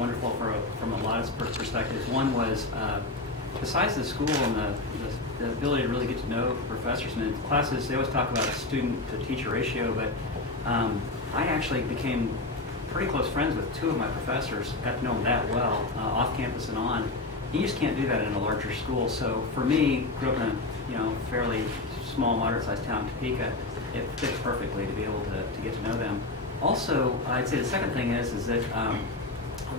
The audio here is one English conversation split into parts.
wonderful from a lot of perspectives. One was, besides the school and the ability to really get to know professors, and in classes, they always talk about a student-to-teacher ratio, but I actually became pretty close friends with two of my professors, got to know them that well, off campus and on. You just can't do that in a larger school. So for me, grew up in a fairly small, moderate-sized town, Topeka, it fits perfectly to be able to get to know them. Also, I'd say the second thing is that a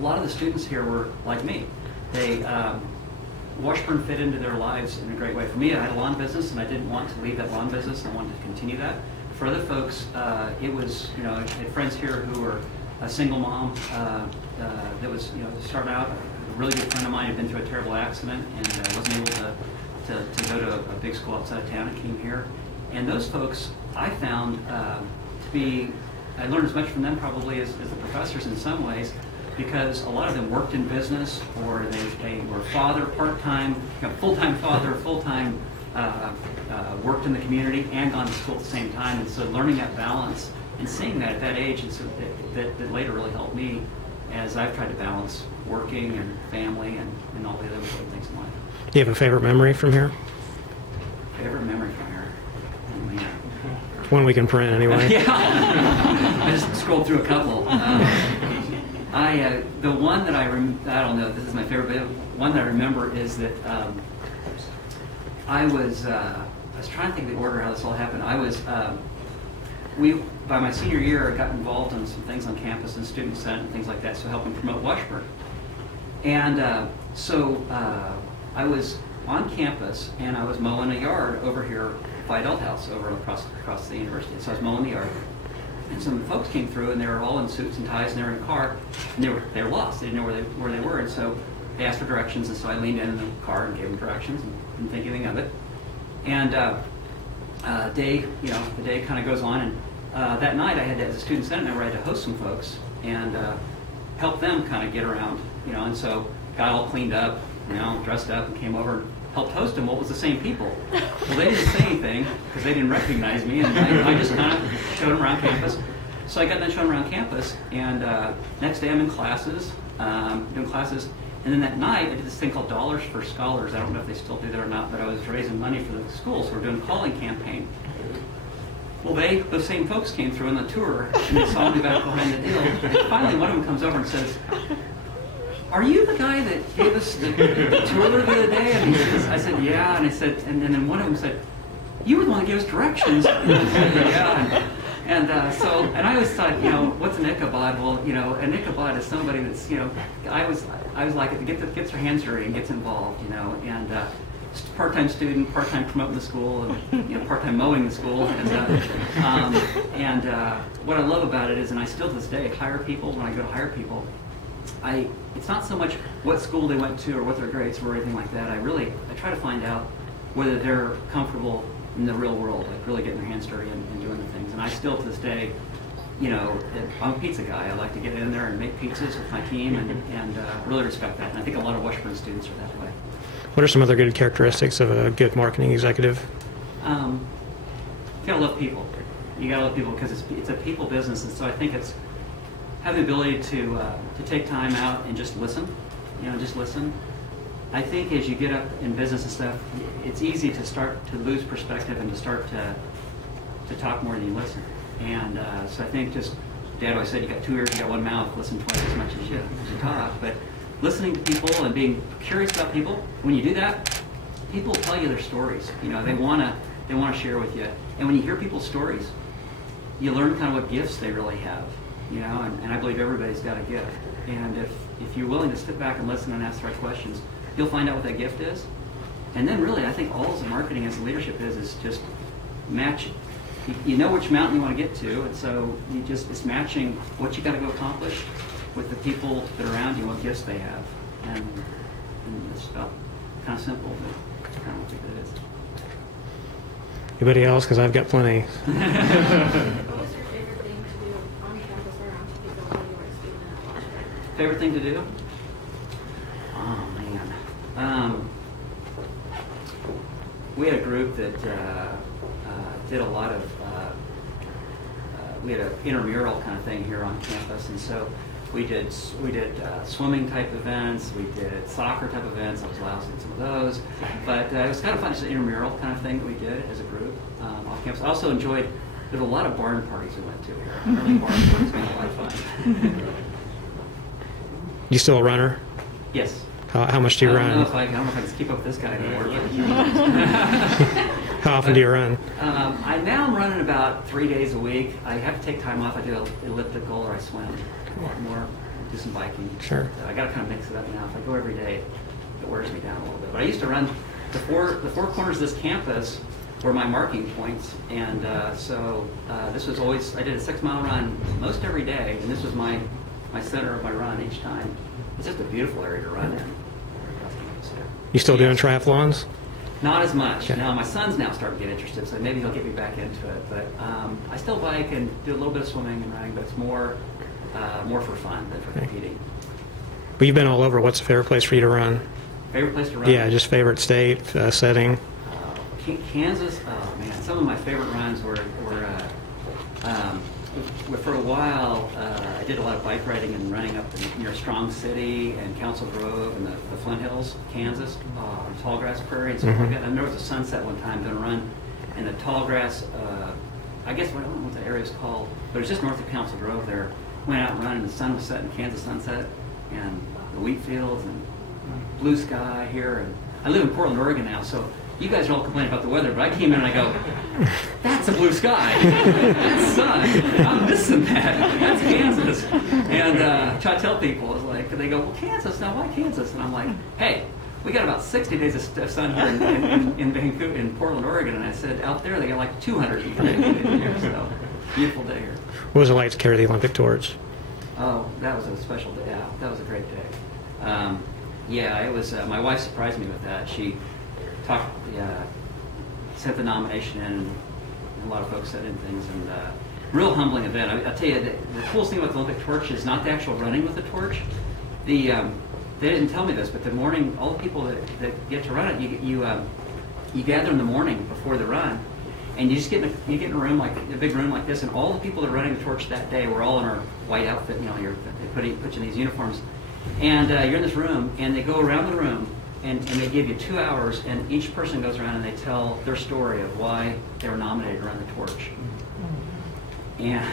lot of the students here were like me. Washburn fit into their lives in a great way. For me, I had a lawn business, and I didn't want to leave that lawn business. I wanted to continue that. For other folks, it was, I had friends here who were a single mom that was, starting out. A really good friend of mine had been through a terrible accident and wasn't able to go to a big school outside of town and came here. And those folks, I found I learned as much from them probably as the professors in some ways, because a lot of them worked in business, or they were father, part-time, full-time father, full-time worked in the community and gone to school at the same time. And so learning that balance and seeing that at that age, and so that later really helped me as I've tried to balance working and family and all the other important things in life. Do you have a favorite memory from here? Favorite memory from here? Oh, man. One we can print anyway. Yeah. I just scrolled through a couple. The one that I don't know if this is my favorite, but one that I remember is that I was trying to think of the order how this all happened. By my senior year, I got involved in some things on campus and student senate and things like that, so helping promote Washburn. And so I was on campus, and I was mowing a yard over here, Fidel House, over across the university. So I was mowing the yard, and some folks came through, and they were all in suits and ties, and they were in a car, and they were lost. They didn't know where they were, and so they asked for directions, and so I leaned in the car and gave them directions, and didn't think anything of it. And the day kind of goes on, and that night I had to, as a student senate member, I had to host some folks and help them kind of get around, and so got all cleaned up, dressed up, and came over and helped host them. Well, it was the same people. Well, they didn't say anything because they didn't recognize me, and I just kind of showed them around campus. So I got them shown around campus, and next day I'm in classes, doing classes, and then that night I did this thing called Dollars for Scholars. I don't know if they still do that or not, but I was raising money for the school, so we're doing a calling campaign. Well, those same folks came through on the tour, and they saw me back behind the deal. And finally, one of them comes over and says, "Are you the guy that gave us the tour the other day?" And I said, "Yeah." And I said, and then one of them said, "You were the one that gave us directions." And I said, "Yeah." And I always thought, what's an Ichabod? Well, an Ichabod is somebody that's, I was like it, gets their hands dirty and gets involved, and part-time student, part-time promoting the school, and part-time mowing the school, and what I love about it is, and I still to this day hire people. When I go to hire people, it's not so much what school they went to or what their grades were or anything like that. I try to find out whether they're comfortable in the real world, like really getting their hands dirty and doing the things. And I still to this day, I'm a pizza guy. I like to get in there and make pizzas with my team, and really respect that. And I think a lot of Washburn students are that way. What are some other good characteristics of a good marketing executive? You gotta love people. You gotta love people because it's a people business, and so I think it's having the ability to take time out and just listen. Just listen. I think as you get up in business and stuff, it's easy to start to lose perspective and to start to talk more than you listen. And so I think just, Dad always said, you got two ears, you got one mouth, listen twice as much as you talk. But listening to people and being curious about people, when you do that, people tell you their stories. They wanna share with you. And when you hear people's stories, you learn kind of what gifts they really have. And I believe everybody's got a gift. And if you're willing to sit back and listen and ask the right questions, you'll find out what that gift is. And then really, I think all as a marketing, as a leadership is just match. You know which mountain you want to get to, and so it's matching what you got to go accomplish with the people that are around you, what gifts they have. And it's about kind of simple, but I don't think it is. Anybody else? Because I've got plenty. What was your favorite thing to do on campus or around Topeka while you were a student at Washburn? Favorite thing to do? Oh, man. We had a group that did a lot of, we had an intramural kind of thing here on campus, and so We did swimming type events. We did soccer type events. I was lousy in some of those, but it was kind of fun. Just an intramural kind of thing that we did as a group off campus. I also enjoyed. There's a lot of barn parties we went to here. Early barn parties, been a lot of fun. You still a runner? Yes. How much do you run? I don't know if I can keep up with this guy anymore. How often do you run? I now am running about 3 days a week. I have to take time off. I do elliptical or I swim a lot more, do some biking. Sure. I got to kind of mix it up now. If I go every day, it wears me down a little bit. But I used to run the four corners of this campus were my marking points, and so this was always, I did a 6-mile run most every day, and this was my center of my run each time. It's just a beautiful area to run in. You still doing triathlons? Not as much. Okay. Now, my son's now starting to get interested, so maybe he'll get me back into it. But I still bike and do a little bit of swimming and running, but it's more for fun than for competing. But you've been all over. What's the favorite place for you to run? Favorite place to run? Yeah, just favorite state, setting. Kansas. Oh man, some of my favorite runs were for a while. I did a lot of bike riding and running up near Strong City and Council Grove and the Flint Hills, Kansas, Tallgrass Prairie and stuff like that. And there was a sunset one time doing a run in the Tallgrass. I guess I don't know what the area is called, but it's just north of Council Grove. There, went out and running. The sun was setting, Kansas sunset, and the wheat fields and blue sky here. And I live in Portland, Oregon now, so. You guys are all complaining about the weather, but I came in and I go, that's a blue sky. That's sun. I'm missing that. That's Kansas. And try to tell people, I was like, they go, well, Kansas, now why Kansas? And I'm like, hey, we got about 60 days of sun here in Vancouver, in Portland, Oregon. And I said, out there, they got like 200 here. So, beautiful day here. What was it like to carry the Olympic torch? Oh, that was a special day. Yeah, that was a great day. Yeah, it was, my wife surprised me with that. She sent the nomination in, and a lot of folks sent in things, and real humbling event. I'll tell you, the coolest thing about the Olympic torch is not the actual running with the torch. They didn't tell me this, but the morning, all the people that get to run it, you gather in the morning before the run, and you just get in a room like a big room like this, and all the people that are running the torch that day, we're all in our white outfit. You know, they put you in these uniforms, and you're in this room, and they go around the room. And they give you 2 hours, and each person goes around and they tell their story of why they were nominated to run the torch. And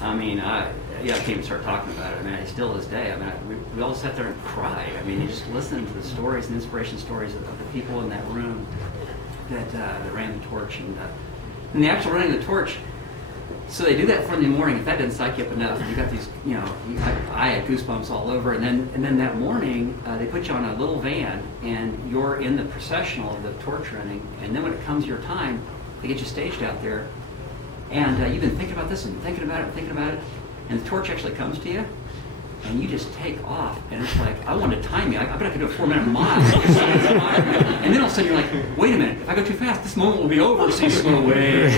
I mean, I can't even start talking about it. I mean, I still to this day. I mean, we all sat there and cried. I mean, you just listen to the stories and inspiration stories of the people in that room that ran the torch, and the actual running the torch. So they do that for in the morning. If that didn't psych you up enough, you got these, I had goosebumps all over. And then that morning, they put you on a little van, and you're in the processional of the torch running. And then when it comes your time, they get you staged out there. And you've been thinking about this and thinking about it, and the torch actually comes to you, and you just take off. And it's like, I wanted to time you. I bet I could do a 4-minute mile. And then all of a sudden you're like, wait a minute, if I go too fast, this moment will be over. So you slow way.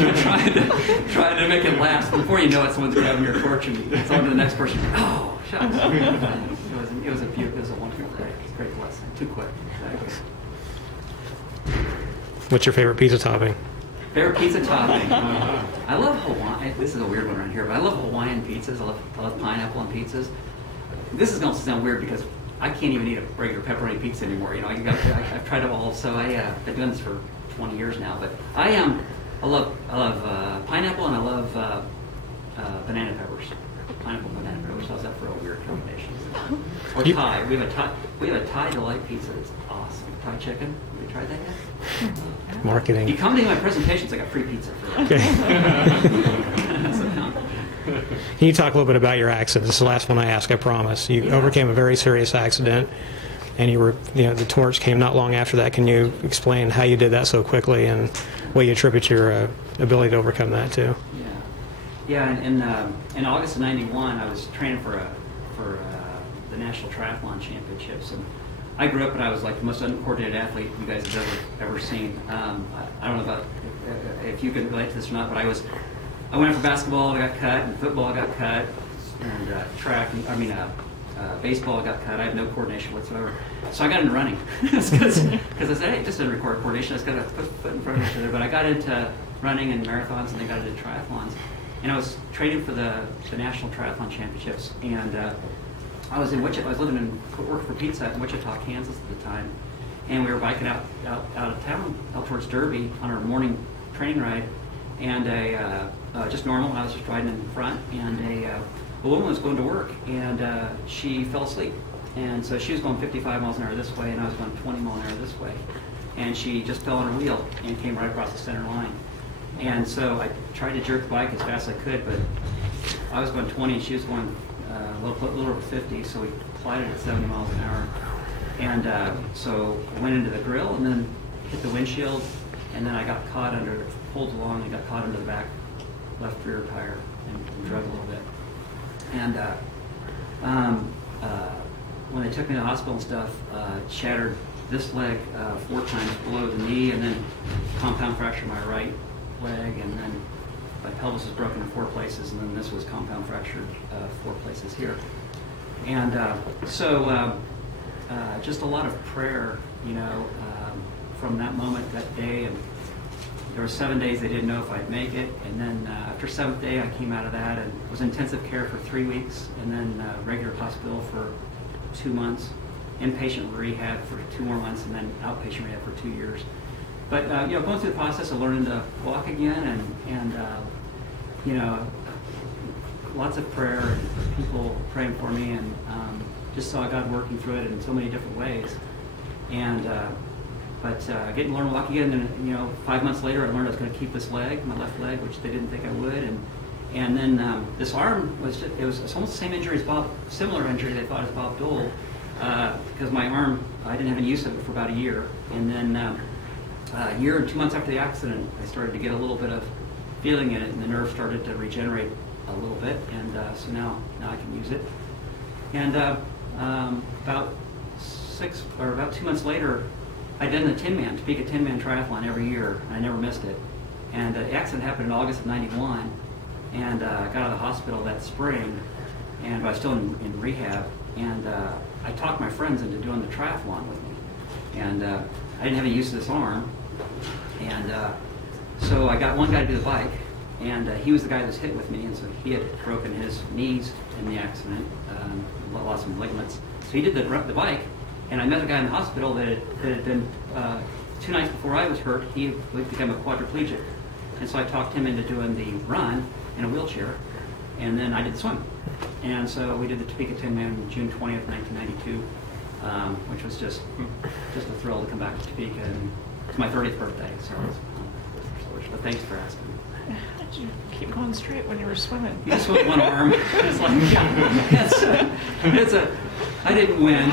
trying to make it last. Before you know it, someone's grabbing your torch and it's on to the next person. Oh, shucks. It was a wonderful day. It was a great blessing. Too quick. Exactly. What's your favorite pizza topping? Favorite pizza topping? I love Hawaiian. This is a weird one right here, but I love Hawaiian pizzas. I love pineapple on pizzas. This is going to sound weird because I can't even eat a regular pepperoni pizza anymore. I've tried it all, so I've been doing this for 20 years now. But I love pineapple, and I love banana peppers. Pineapple banana peppers. How's that for a weird combination? Or Thai. We have a Thai delight pizza that's awesome. Thai chicken. Have you tried that yet? Marketing. You come to my presentations, I got free pizza for that. Okay. Can you talk a little bit about your accident? This is the last one I ask, I promise. You overcame a very serious accident, and the torch came not long after that. Can you explain how you did that so quickly and what you attribute your ability to overcome that to? Yeah. In August of '91, I was training for the National Triathlon Championships, and I grew up and I was like the most uncoordinated athlete you guys have ever seen. I don't know about if you can relate to this or not, but I went after basketball, I got cut, and football, I got cut, and baseball, I got cut. I have no coordination whatsoever. So I got into running because I said, hey, it just doesn't require coordination. I just got to put foot in front of each other. But I got into running and marathons, and then got into triathlons. and I was training for the National Triathlon Championships. And I was in Wichita. I was living in working for Pizza Hut in Wichita, Kansas at the time, and we were biking out of town, out towards Derby on our morning training ride, and just normal. I was just riding in front, and a woman was going to work, and she fell asleep. And so she was going 55 miles an hour this way, and I was going 20 miles an hour this way. And she just fell on her wheel and came right across the center line. And so I tried to jerk the bike as fast as I could, but I was going 20 and she was going a little over 50, so we collided at 70 miles an hour. And so I went into the grill and then hit the windshield, and then I got caught under, pulled along and got caught under the back left rear tire and drug a little bit. And when they took me to the hospital and stuff, shattered this leg 4 times below the knee, and then compound fractured my right leg, and then my pelvis was broken in 4 places, and then this was compound fractured 4 places here. And so just a lot of prayer, you know, from that moment, that day. And there were 7 days they didn't know if I'd make it, and then after 7th day I came out of that and was in intensive care for 3 weeks, and then regular hospital for 2 months, inpatient rehab for 2 more months, and then outpatient rehab for 2 years. But you know, going through the process of learning to walk again, and you know, lots of prayer and people praying for me, and just saw God working through it in so many different ways. And getting to learn to walk again, and you know, 5 months later, I learned I was going to keep this leg, my left leg, which they didn't think I would, and then this arm was just, it was almost the same injury as Bob, similar injury they thought as Bob Dole, because my arm, I didn't have any use of it for about a year, and then a year and 2 months after the accident, I started to get a little bit of feeling in it, and the nerve started to regenerate a little bit, and so now I can use it. And about 2 months later, I'd done the Topeka 10-man triathlon every year, and I never missed it. And the accident happened in August of '91, and I got out of the hospital that spring, and I was still in rehab, and I talked my friends into doing the triathlon with me. And I didn't have any use of this arm, and so I got one guy to do the bike, and he was the guy that was hit with me, and so he had broken his knees in the accident, lost some ligaments. So he did the bike, and I met a guy in the hospital that had been, 2 nights before I was hurt, he had become a quadriplegic. And so I talked him into doing the run in a wheelchair, and then I did the swim. And so we did the Topeka 10-man June 20th, 1992, which was just a thrill to come back to Topeka. And it's my 30th birthday, so but thanks for asking. How did you keep going straight when you were swimming? You just with one arm. It's like, I didn't win.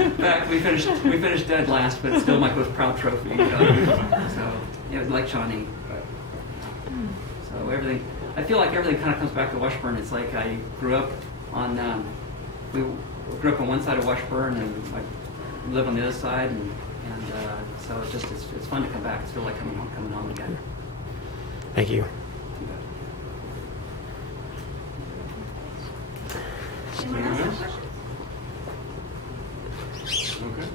In fact, we finished dead last, but it's still my most proud trophy. So yeah, it was like Shawnee. So everything, I feel like everything kind of comes back to Washburn. It's like I grew up on, we grew up on one side of Washburn, and I live on the other side, and so it's fun to come back. It's feel like coming home again. Thank you. Anyone else have questions? Okay.